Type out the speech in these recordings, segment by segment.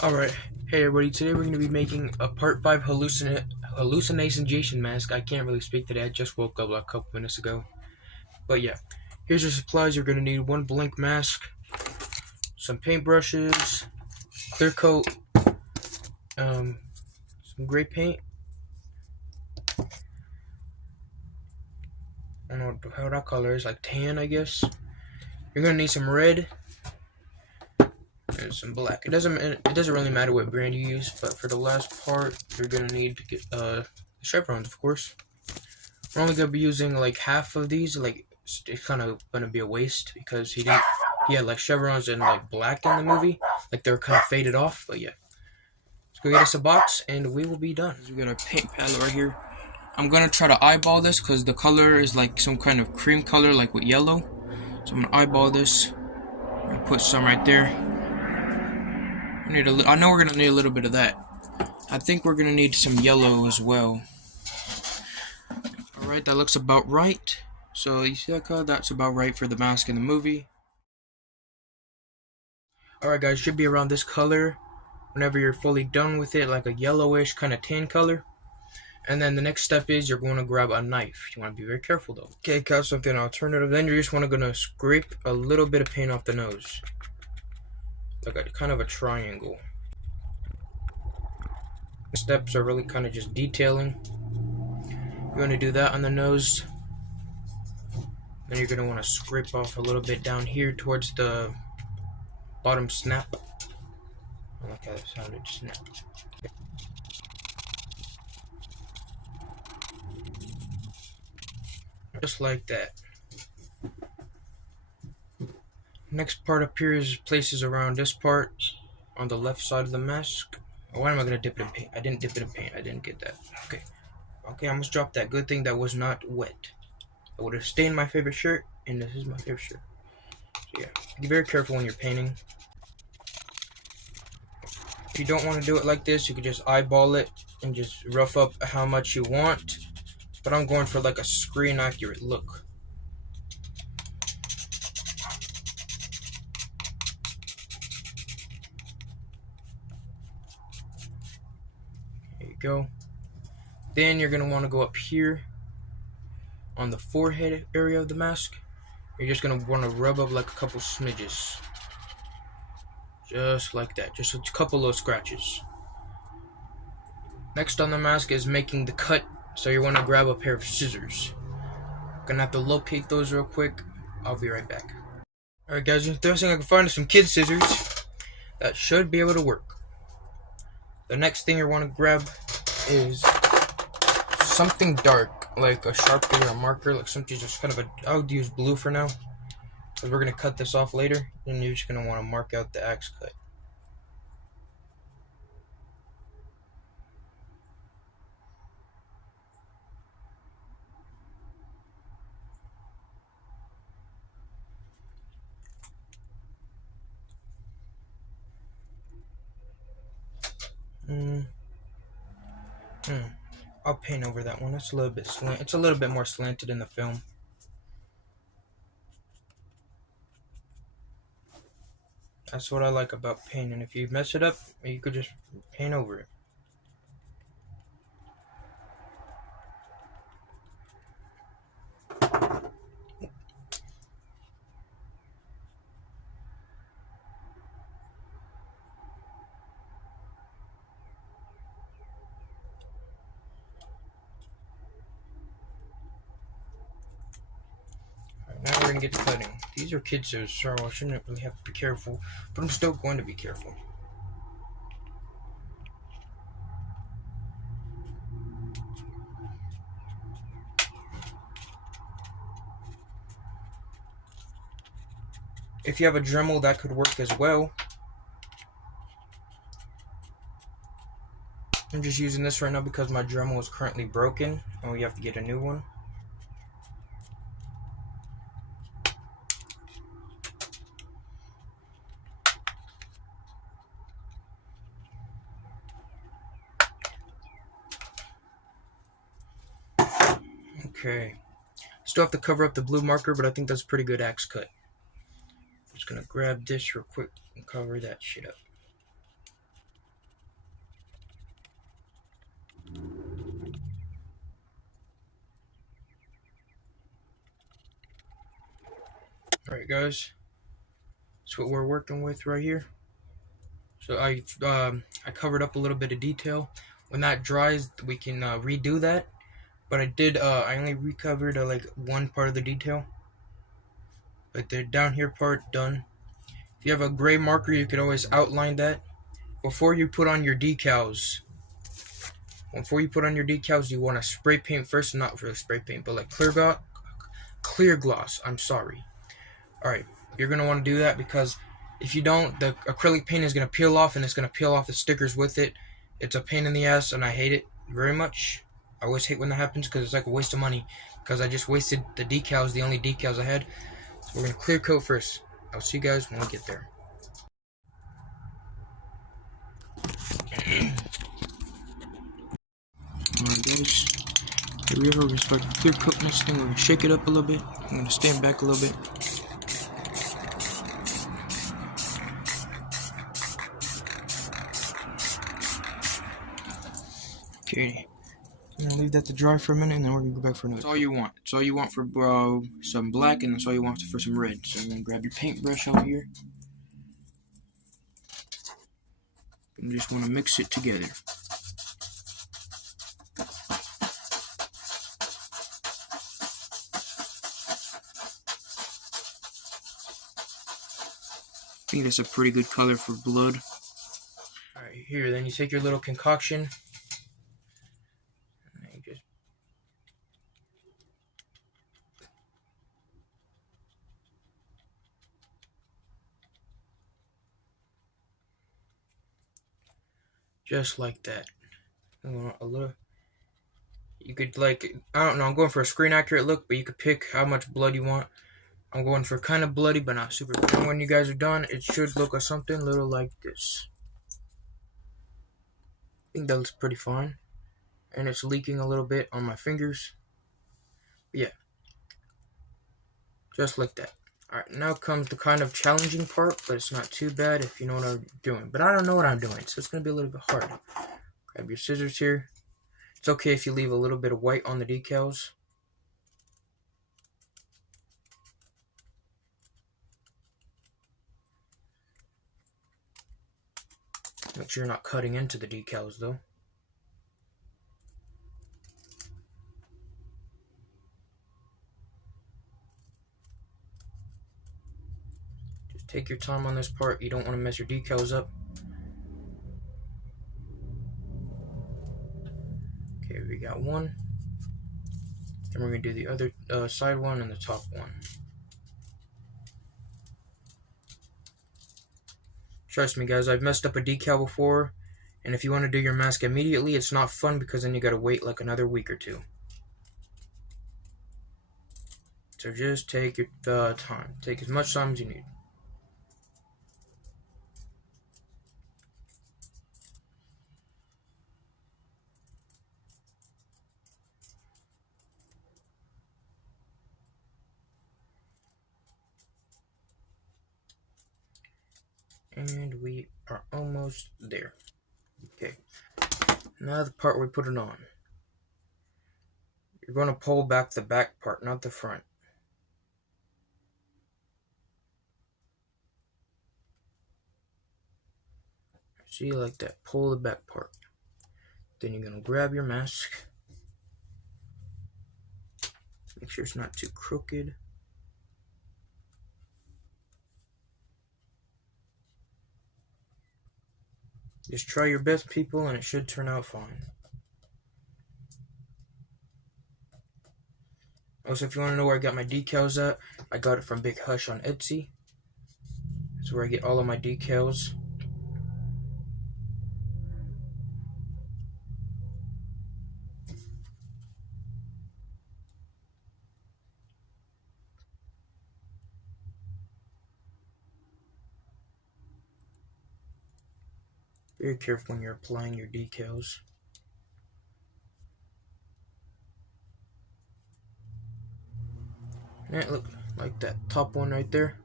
Alright, hey everybody, today we're going to be making a part 5 hallucination mask. I can't really speak today, I just woke up like a couple minutes ago. But yeah, here's your supplies. You're going to need one blank mask, some paintbrushes, clear coat, some gray paint. I don't know how that color is, like tan I guess. You're going to need some red and some black. It doesn't really matter what brand you use, but for the last part, you're going to need to get chevrons, of course. We're only gonna be using like half of these. Like it's kind of gonna be a waste because he had like chevrons and like black in the movie. Like they're kind of faded off. But yeah, let's go get us a box and we will be done. We got our paint palette right here. I'm gonna try to eyeball this because the color is like some kind of cream color, like with yellow. So I'm gonna eyeball this. I'm gonna put some right there. I know we're gonna need a little bit of that. I think we're gonna need some yellow as well. Alright, that looks about right. So you see that color? That's about right for the mask in the movie. Alright guys, should be around this color whenever you're fully done with it, like a yellowish kind of tan color. And then the next step is you're going to grab a knife. You want to be very careful though. Okay, got something alternative. Then you just want to scrape a little bit of paint off the nose. Like a kind of a triangle. Steps are really kind of just detailing. You're going to do that on the nose. Then you're going to want to scrape off a little bit down here towards the bottom snap. I like how it sounded, snap. Just like that. Next part up here is places around this part on the left side of the mask. Why am I going to dip it in paint? I didn't dip it in paint. I didn't get that. Okay, I almost dropped that. Good thing that was not wet. I would have stained my favorite shirt, and this is my favorite shirt. So yeah, be very careful when you're painting. If you don't want to do it like this, you could just eyeball it and just rough up how much you want. But I'm going for like a screen accurate look. There you go. Then you're going to want to go up here on the forehead area of the mask. You're just going to want to rub up like a couple smidges. Just like that. Just a couple of scratches. Next on the mask is making the cut. So you want to grab a pair of scissors. Gonna have to locate those real quick. I'll be right back. Alright guys, the first thing I can find is some kid scissors. That should be able to work. The next thing you want to grab is something dark, like a Sharpie or a marker, like something just kind of I would use blue for now. Because we're going to cut this off later, and you're just going to want to mark out the axe cut. I'll paint over that one. That's a little bit slant. It's a little bit more slanted in the film. That's what I like about painting. If you mess it up, you could just paint over it. Now we're gonna get to cutting. These are kid scissors, so I shouldn't really have to be careful, but I'm still going to be careful. If you have a Dremel, that could work as well. I'm just using this right now because my Dremel is currently broken and we have to get a new one. Okay. Still have to cover up the blue marker, but I think that's a pretty good axe cut. I'm just gonna grab this real quick and cover that shit up. Alright guys, that's what we're working with right here. So I covered up a little bit of detail. When that dries, we can redo that. But I only recovered like one part of the detail. But the down here part done. If you have a gray marker, you could always outline that. Before you put on your decals, you want to spray paint first. Not really spray paint, but like clear gloss. I'm sorry. Alright, you're going to want to do that because if you don't, the acrylic paint is going to peel off and it's going to peel off the stickers with it. It's a pain in the ass and I hate it very much. I always hate when that happens because it's like a waste of money because I just wasted the decals, the only decals I had. So we're going to clear coat first. I'll see you guys when we get there. Alright guys, here we are. We're going to start to clear coat this thing. We're going to shake it up a little bit. I'm going to stand back a little bit. Okay, I'm gonna leave that to dry for a minute, and then we're gonna go back for another. That's all you want. It's all you want for some black, and that's all you want for some red. So I'm gonna grab your paintbrush out here, and just want to mix it together. I think that's a pretty good color for blood. All right, here. Then you take your little concoction. Just like that. A little. You could like, I don't know, I'm going for a screen accurate look, but you could pick how much blood you want. I'm going for kind of bloody, but not super. And when you guys are done, it should look like something little like this. I think that looks pretty fine. And it's leaking a little bit on my fingers. But yeah. Just like that. Alright, now comes the kind of challenging part, but it's not too bad if you know what I'm doing. But I don't know what I'm doing, so it's going to be a little bit hard. Grab your scissors here. It's okay if you leave a little bit of white on the decals. Make sure you're not cutting into the decals though. Just take your time on this part. You don't want to mess your decals up. Okay, we got one. And we're going to do the other side one and the top one. Trust me guys, I've messed up a decal before. And if you want to do your mask immediately, it's not fun because then you got to wait like another week or two. So just take your time. Take as much time as you need. And we are almost there. Okay. Now the part where we put it on. You're going to pull back the back part, not the front. See, like that. Pull the back part. Then you're going to grab your mask. Make sure it's not too crooked. Just try your best, people, and it should turn out fine. Also, if you want to know where I got my decals at, I got it from Big Hush on Etsy. That's where I get all of my decals. Very careful when you're applying your decals. And it looks like that top one right there.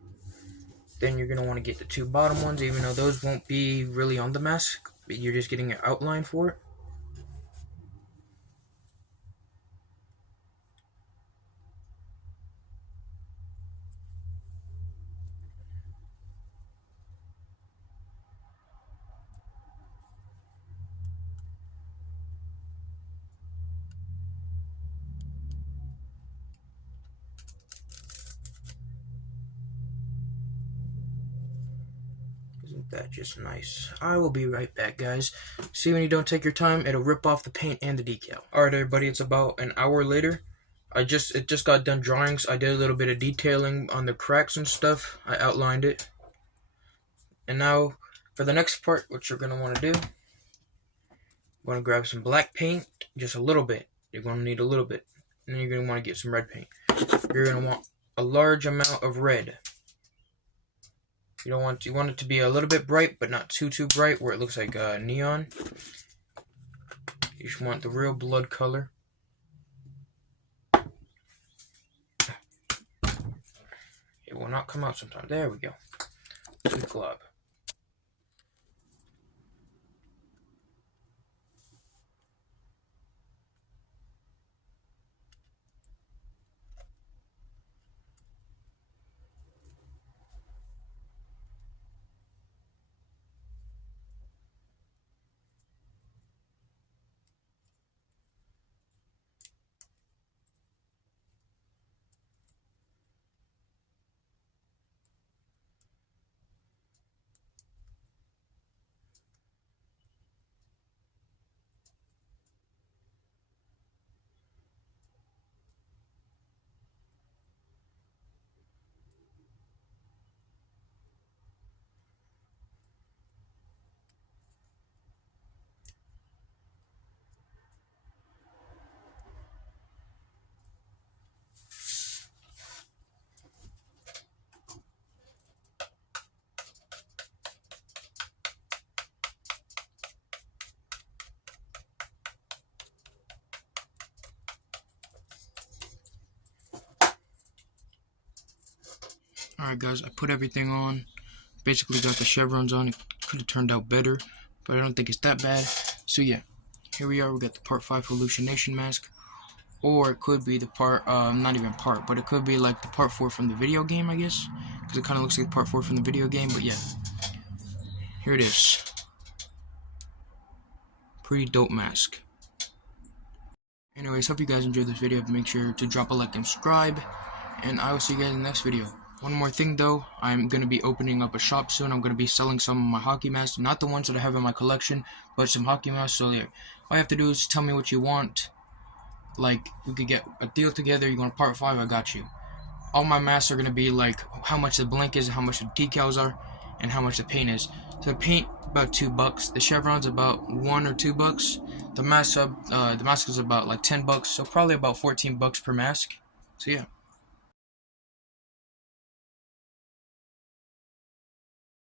Then you're going to want to get the two bottom ones, even though those won't be really on the mask. But you're just getting an outline for it. That's just nice. I will be right back, guys. See, when you don't take your time, it'll rip off the paint and the decal. Alright, everybody, it's about an hour later. It just got done drawing, so I did a little bit of detailing on the cracks and stuff. I outlined it. And now, for the next part, what you're going to want to do, you're going to grab some black paint, just a little bit. You're going to need a little bit. And then you're going to want to get some red paint. You're going to want a large amount of red. You want it to be a little bit bright, but not too bright, where it looks like neon. You just want the real blood color. It will not come out sometimes. There we go. Good glob. Alright, guys, I put everything on. Basically got the chevrons on. It could have turned out better, but I don't think it's that bad. So yeah, here we are. We got the part 5 hallucination mask. Or it could be the part, not even part, but it could be like the part 4 from the video game, I guess. Because it kind of looks like part 4 from the video game, but yeah. Here it is. Pretty dope mask. Anyways, hope you guys enjoyed this video. Make sure to drop a like and subscribe. And I will see you guys in the next video. One more thing though, I'm going to be opening up a shop soon. I'm going to be selling some of my hockey masks. Not the ones that I have in my collection, but some hockey masks. So yeah, all you have to do is tell me what you want. Like, we could get a deal together. You're going to part 5, I got you. All my masks are going to be like how much the blank is, how much the decals are, and how much the paint is. So the paint, about $2. The chevrons, about $1 or $2. The mask is about like $10. So probably about $14 per mask. So yeah.